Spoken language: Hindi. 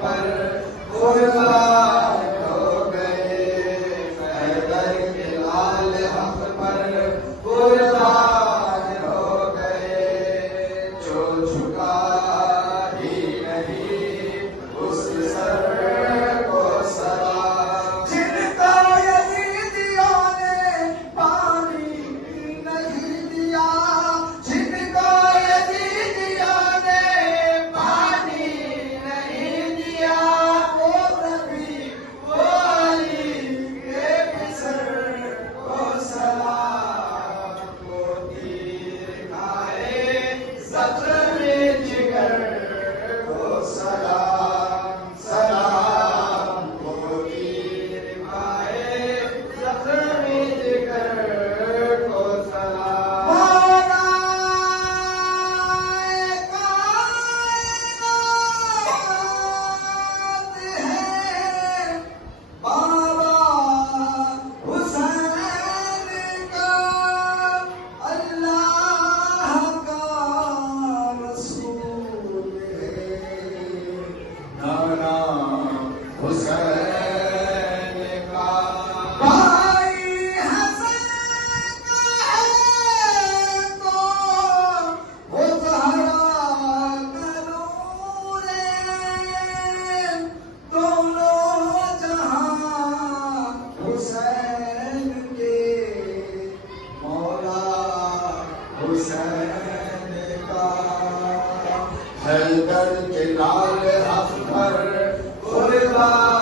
पर कुर्बान हो गए, हैदर के लाल हक पर कुर्बान हो गए। जो झुका ही नहीं उस सर को सलाम, जिनका यजीदियों ने पानी नहीं दिया, जिनका यजीदियों ने पानी नहीं दिया। वो नबी वो अली के सर को सलाम, वो तीर खाए ज़ख्म-ए जिगर को सलाम, सलाम वो तीर खाए ज़ख्म-ए जिगर को सलाम। मौलाए कायनात है बाबा हुसैन का, अल्लाह का रसूल है नाना हुसैन का। भाई हसन का है तो वो ज़हरा का नूर है, दोनों जहां हुसैन के, मौला हुसैन का। हैदर के लाल हक पर कुर्बान